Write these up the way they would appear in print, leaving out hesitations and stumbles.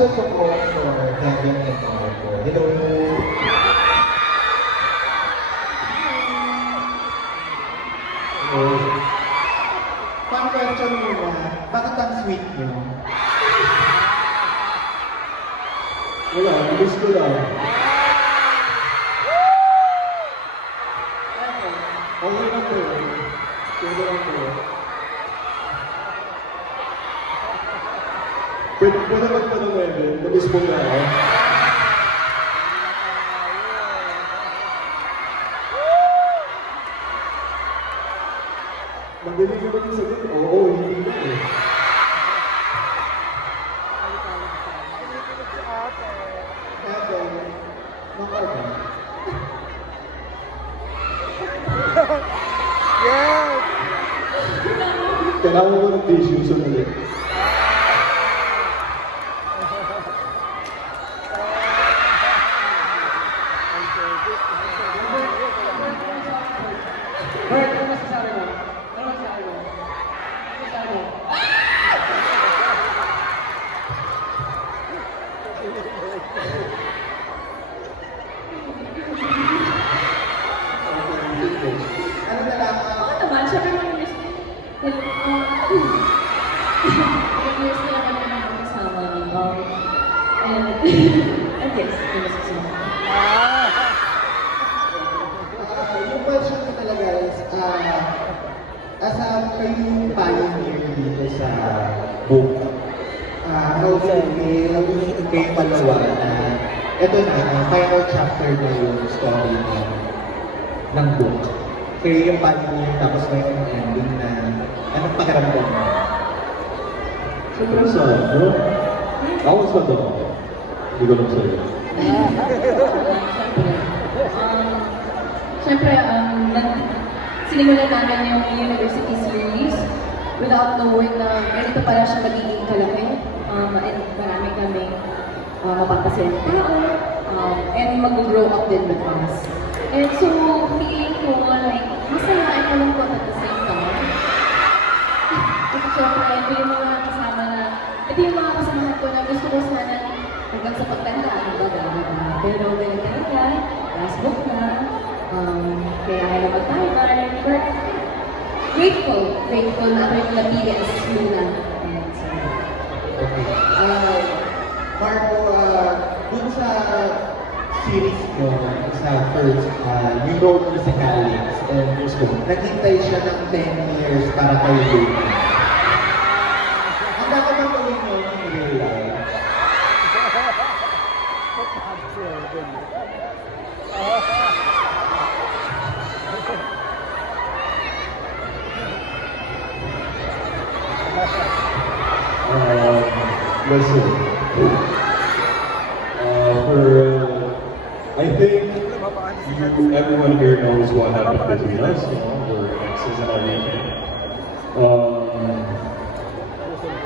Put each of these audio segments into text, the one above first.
question ko po for Kevin and Marco. Hello. Hello. One question muna, bakit ang sweet niyo? Wala, bilis ko lang. Okay lang po. Pwede lang po. Pwede magtanong Evan, nabis mo na ako. Madali ka ba yung sagot? Oo, hindi na eh. Kevin, makaga. Yes! Kailangan ko ng tissue sa ulit. Bert, ano masasabi mo? Ano masasabi mo? Ano masasabi mo? Ano na lang, Oo naman, syempre mga years na years na kami magkasama. And yes, it was kasama. yung question ko talaga is, as a kayo pioneer dito sa book, how do you feel kayo palawa na ito na, final chapter na yung story ng book. Kayo yung pioneer, tapos may yung ending na, anong pakiramdam mo? Siyempre sa ano? Ako sa ito. Hindi ko lang sa'yo. Siyempre, sinimulan namin yung university series without knowing na ganito pala siya magiging kalaki. And marami kaming mapapasayang tao and mag-grow up din with us. And so, feeling ko like, masaya and malungkot at the same time. Kasi syempre, ito yung mga kasama na, ito yung mga kasamahan ko na gusto ko sana hanggang sa pagtanda, diba? Pero ganun talaga, last book na, kailangan na mag-bye-bye. But grateful na ako yung napili as Luna. And so, Okay. Marco, dun sa series ko, sa first, you wrote musicalics, and naghintay siya ng 10 years para kay Luna. Ang dapat ang gawin nyo in real life, Listen. I think everyone here knows what happened between us. You know, we're exes and everything.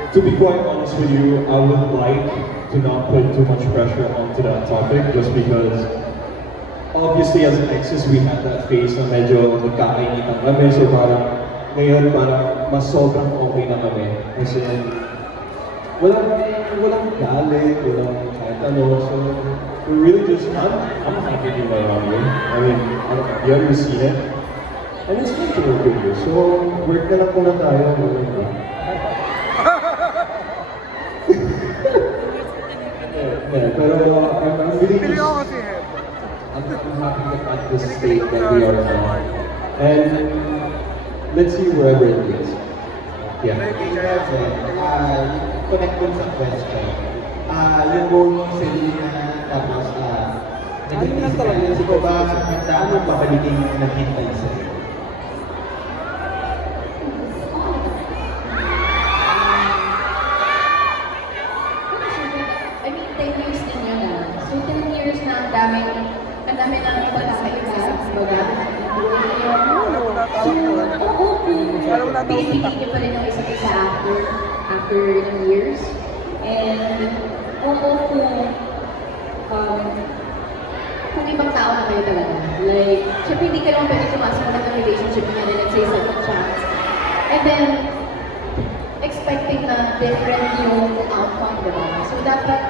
To be quite honest with you, I would like to not put too much pressure onto that topic, just because obviously as exes we had that phase na medyo nagkakainitan kami, so parang ngayon parang mas sobrang okay na kami. Kasi walang galit, walang kahit ano, so we're really just, I'm happy to be around you. I mean, you haven't seen it, and it's going to work with you. So, work na lang muna tayo, pero I'm really Pili just, ako kasi head. I'm happy at this state that we are now. And let's see wherever it leads. Yeah. Kevin, connect dun sa question. Yung role mo sa Luna, tapos naging musicalics, ikaw ba handa ang pabalikin yung naghintay sa'yo? I mean, 10 years din yun So, 10 years na ang dami ng pagkakaiba, baga. So, oo, pinipigil niyo pa rin yung isa't isa after years. And, oo, kung ibang tao na kayo talaga. Like, syempre hindi ka naman pwede sumasunod ng relationship niya and let's say second chance. And then, expecting na different yung outcome, diba? So, dapat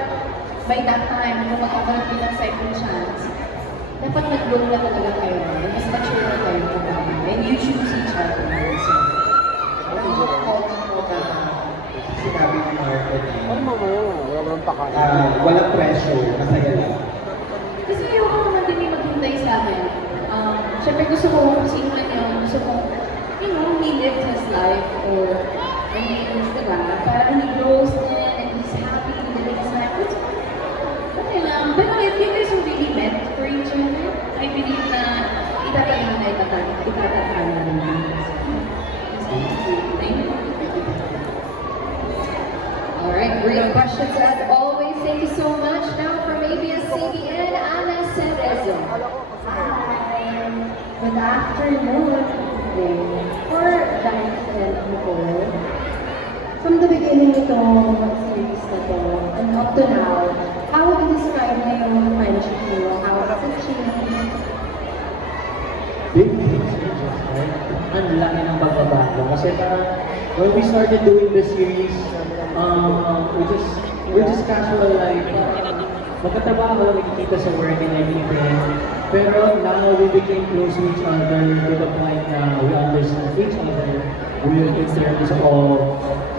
by that time, kung magkakaroon din ng second chance, dapat nag-grow na talaga kayo. Mas mature na kayo kung and you choose each other. So, Ang mga comment mo na sinabi ni Marco na walang pressure, masaya lang. kasi ayoko naman din may maghintay sa akin. Siyempre gusto ko kung sino man yun, gusto ko, he lived his life or diba? Parang he grows in and he's happy in living his life. Okay lang. Pero if you guys are really meant for each other, I believe na itatala na itatala na. Thank you. Alright, great questions as always. Thank you so much. Now from ABS-CBN, Ana Cerezo. Hi. Good afternoon. For Dice and Nicole, from the beginning itong series na to, and up to now, how would you describe na yung friendship niyo? How has it changed? Big things changes, right? Ang laki ng pagbabago. Kasi parang, when we started doing the series, we're just casual like, magkatrabaho, nakikita sa work and everything. Pero now we became close to each other to the point na we understand each other in terms of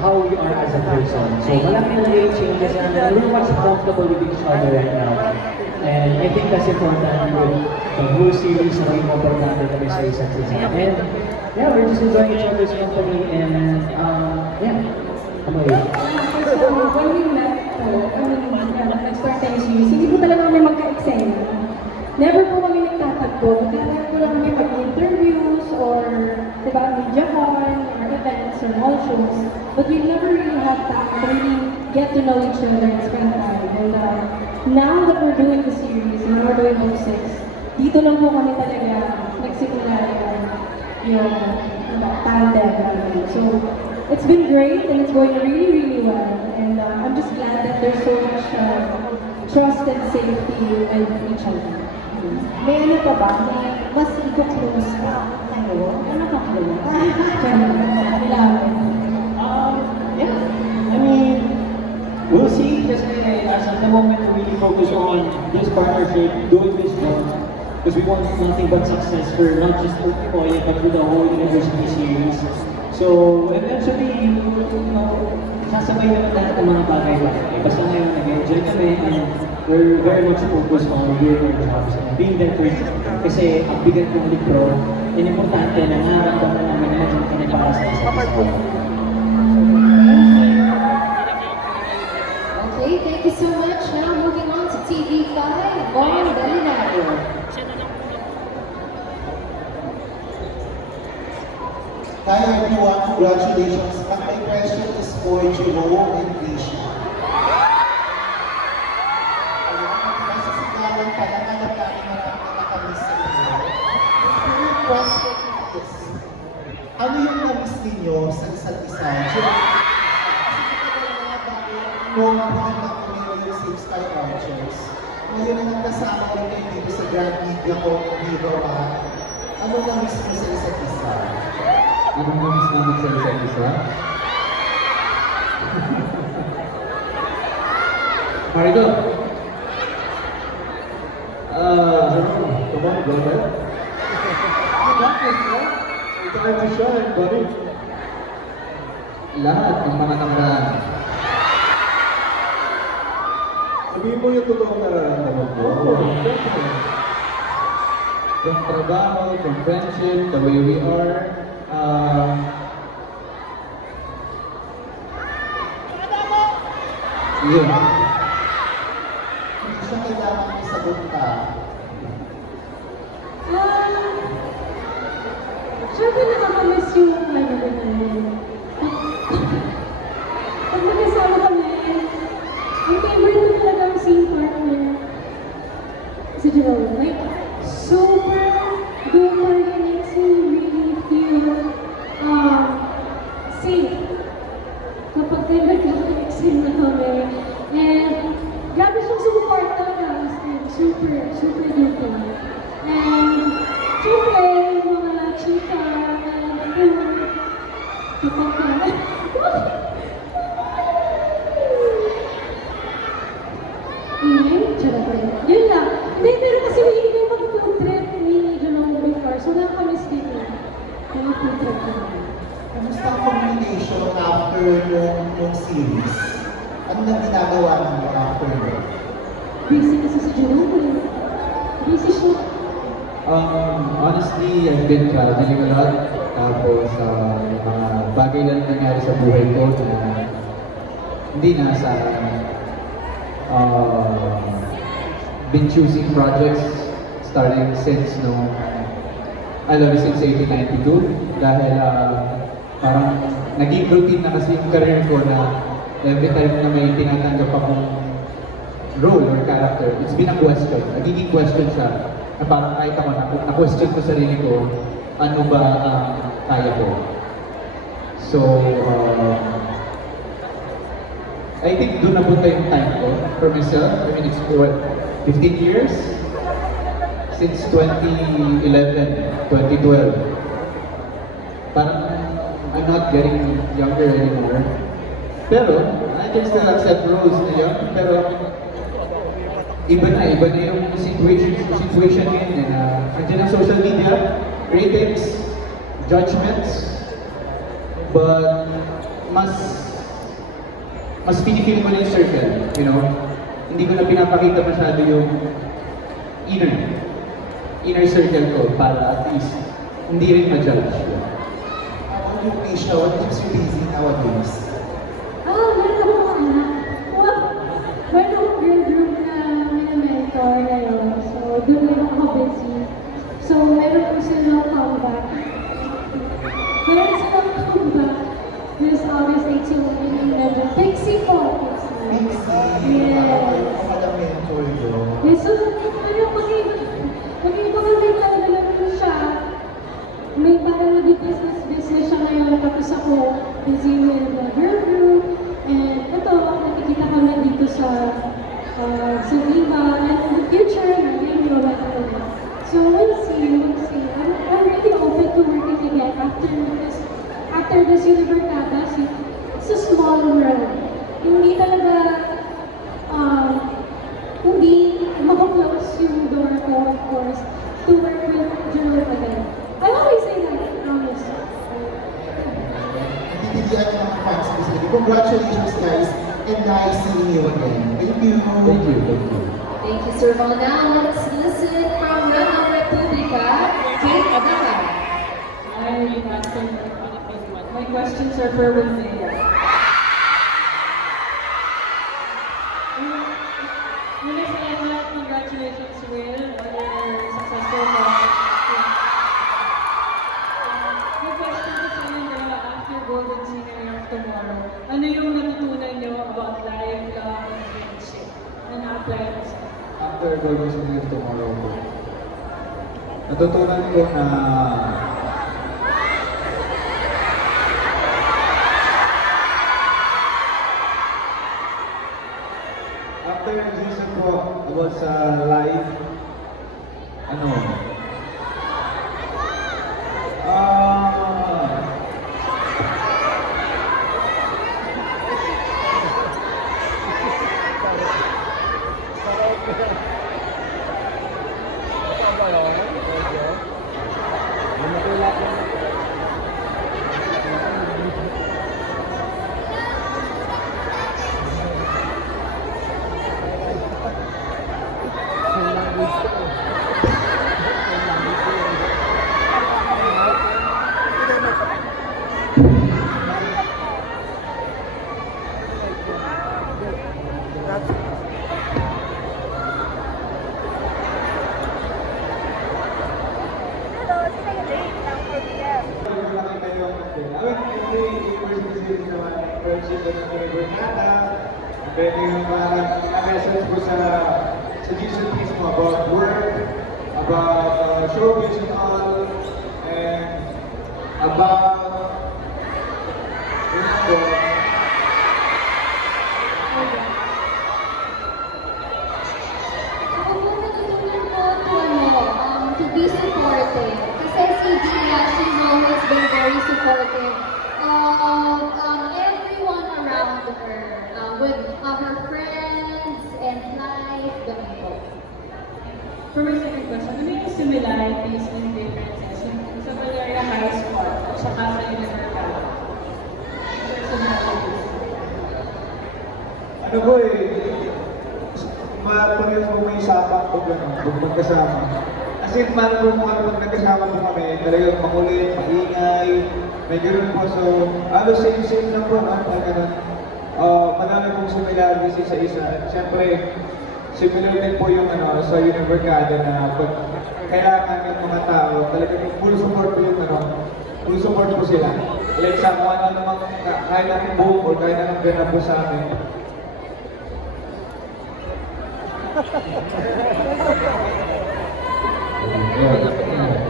how we are as a person. So malaki na yung changes and we're much comfortable with each other right now. And I think that's important with the whole series na may importante kami sa isa't isa. And yeah, we're just enjoying each other's company and yeah, ano yun? So, when we met po, nag-start tayo series, hindi po talaga kami magka-eksena. Never po kami nagtatagpo. Never po lang kami mag-interviews or, diba, media con, or events, or all shows. But we never really had time to really get to know each other and spend time. And now that we're doing the series, and we're doing 06, dito lang po kami talaga nagsimula yung tandem. So, it's been great and it's going really, really well. And I'm just glad that there's so much trust and safety with each other. May ano pa ba? May mas i-close ka kayo? Ano ka close? Yeah, I mean, we'll see. Kasi as at the moment, we really focus on this partnership, doing this job. Because we want nothing but success for not just for Koya, but for the whole university series. So, eventually, sasabay naman lahat ng mga bagay-bagay. Basta ngayon, nag-enjoy kami and we're very much focused on doing our jobs and being there for each other. Kasi ang bigat ng libro, yun importante na nararamdaman namin na nandiyan kami para sa isa't isa. Okay, thank you so much. Now moving on to TV5, Lauren Belinado. Hi everyone, congratulations. My question is for Jerome and Risha. Nasisigawan ka na hanap namin na kami sa inyo. Pero yung question is, ano yung namiss ninyo sa isa't isa? Jerome, kasi katagal na bago nung buwan na kami yung Save Star Archers. Ngayon na kasama rin kayo dito sa Grand Media ko, Viva One. Ano namiss mo sa isa't isa? Anong namiss namin sa isa't isa? Marito! Come on, go ahead. It's time to shine, buddy. Lahat ng mga nakaraan. Sabihin mo yung totoong nararamdaman mo. From trabaho, from friendship, the way we are. Yun. Hindi siya kailangan isagot ka. Siyempre nakakamiss yung ano namin. Pag magkasama kami, yung favorite ko talaga ang scene partner. Si Jerome. Like, super duper and makes me really feel safe. Kapag kayo nag-exit na kami. And grabe siyang support talaga. Super, super duper. And siyempre, yung mga chika, ginagawa mo after work? Busy kasi si Jerome. Busy siya. Honestly, I've been traveling a lot. Tapos, yung mga bagay lang nangyari sa buhay ko na hindi naasahan. Been choosing projects starting since since 1892 dahil parang naging routine na kasi yung career ko na every time na may tinatanggap akong role or character, it's been a question. Nagiging question siya na parang kahit ako na-question ko sarili ko, ano ba ang kaya ko? So, I think doon napunta yung time ko for myself. I mean, it's 15 years? Since 2011, 2012. Parang I'm not getting younger anymore. Pero, I can still accept roles na yun. Pero, iba na yung situation ngayon. Nandiyan ang social media, ratings, judgments, but mas pinifeel ko na yung circle, you know? Hindi ko na pinapakita masyado yung inner circle ko para at least hindi rin ma-judge. How do you Misha? What keeps you busy nowadays? Meron akong anak. Meron akong girl group na mentor ngayon. So, doon lang ako busy. So, meron po silang comeback. This August 8, so medyo pixie po. Pixie? Yes. Ako pala mentor yun. Yes, so, mag-iibangan din talaga naman siya. May parang nag-business siya ngayon. Tapos ako, busy with the girl group. And ito, nakikita kami dito sa Viva. And in the future, magiging robot talaga. So, we'll see. I'm really open to working again after this Universitadas. It's a small world. Hindi talaga, hindi makaklose yung door ko, of course, to work with Jerome again. I always say that, I promise. Bibigyan niyo ng fans ko sila. Congratulations guys, and nice seeing you again. Thank you. Thank you, thank you. Thank you, Sir Mo. Now, let's listen from Rana Republica, Kate Adaka. My questions are for Rosea. Muna sa lahat, congratulations, Will, on your successful project. My question is sa inyo, after Golden Scenery of Tomorrow, ano yung natutunan nyo about life, love, and friendship? And apply mo sa After Golden Scenery of Tomorrow, natutunan ko na after yung season ko about sa life, pwede yung message ko sa Jesus mismo about work, about showbiz and all, and about To be supportive. Kasi si Gia, she's always been very supportive of everyone around her, with her friends and life, ganun po. For my second question, ano yung similarities and differences sa Valeria High School at saka sa University? Personalities. ano po parehas po may sapak po gano'n, pag magkasama. As in, man po kung ano pag nagkasama po kami, talagang makulit, maingay, may gano'n po. So, same lang po, no? Pag gano'n. Madami pong similarities sa isa. Siyempre, similar din po yung sa Univercada na pag kailangan ng mga tao, talagang full support po yung full support po sila. Like sa kung ano namang kaya namin buo o kaya namin ganap po sa amin.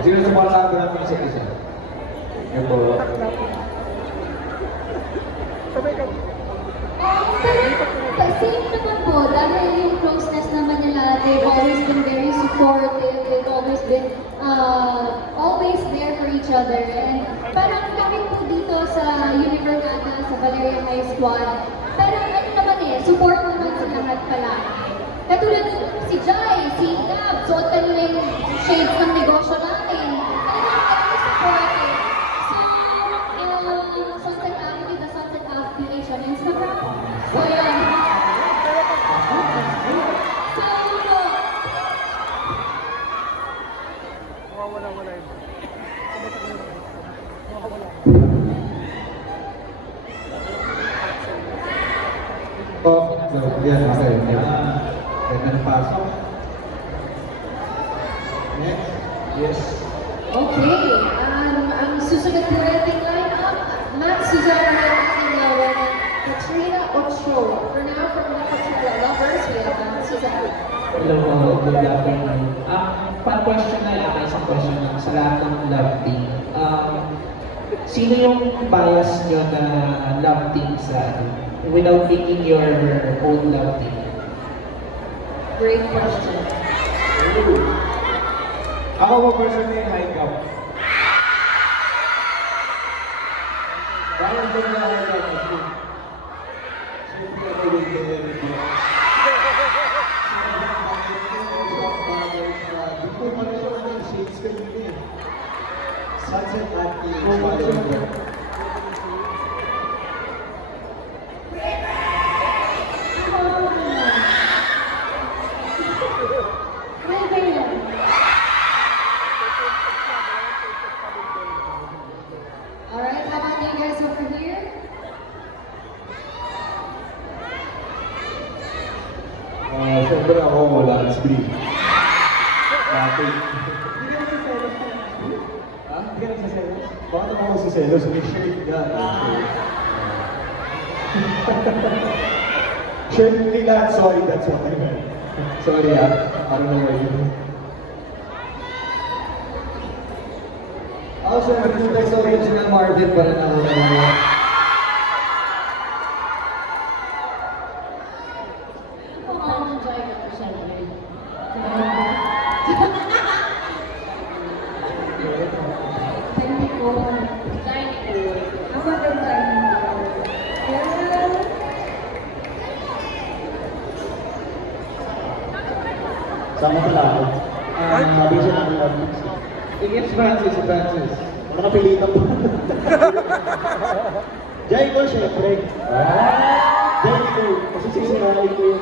Sinusuportahan ko namin sa isa. Yan po. Same naman po, dahil yung closeness naman nila, they've always been very supportive, they've always been always there for each other. And parang kami po dito sa Univercada, sa Valeria High Squad, parang ano naman support naman sa lahat pala. Katulad si Jai, si Gab, suot ka nila yung shades ng negosyo namin. Talagang supportive. So, Sunset Avenue, the Sunset Avenue page on Instagram. So, yan. Yan, okay. Ganda ng pasok. Next. Yes. Okay, ang susunod po nating lineup, Matt Suzana and Laura Katrina Ochoa. For now, from the Katrina lovers, we have Matt Suzana. Hello po, good afternoon. Pa-question na lang, isang question lang sa lahat ng love team. Sino yung bias nyo na love team sa without picking your own love team? Great question. Ako po personally, high cup. Bakit ba na high cup? Siyempre ako yung dito. Dito pa rin siya ng shades kanina eh. Sunset Avenue. Alright, how about you guys over here? Siyempre ako wala, it's free. Bakit? Ha? Hindi ka nagsaselos? Bakit ako magsiselos? May shade yan. Shade nila, sorry, that's what I meant. Sorry I don't know where you mean. Ako siyempre, kung tayo sa original Marvin pa rin ako na Enjoy ka po, syempre. Thank you po. How about the dining room? Sama pala ako. Sabi siya ng love. It's Francis, Francis. Ano kapilitan po? Jai ko, syempre. Jai ko. Kasi sisirain ko yun.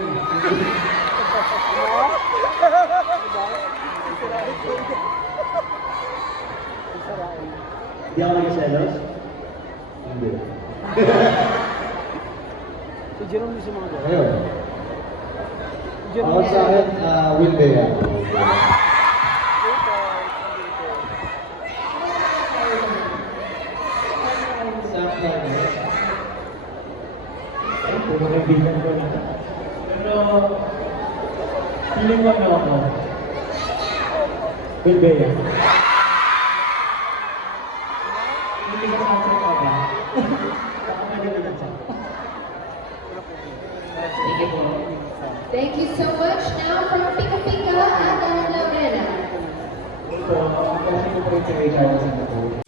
Hindi ako nag-selos? Hindi. Si Jerome yung sumagot. Ayun. Ako sa akin, Will Bea. Puro kaibigan ko na. Pero, feeling ko na ako. Will Bea. Hindi ka sa ba? Ako magagalit siya. Thank you po. Thank you so much. Now from Pika Pika and Lorena. So, kasi ko po yung sa Singapore.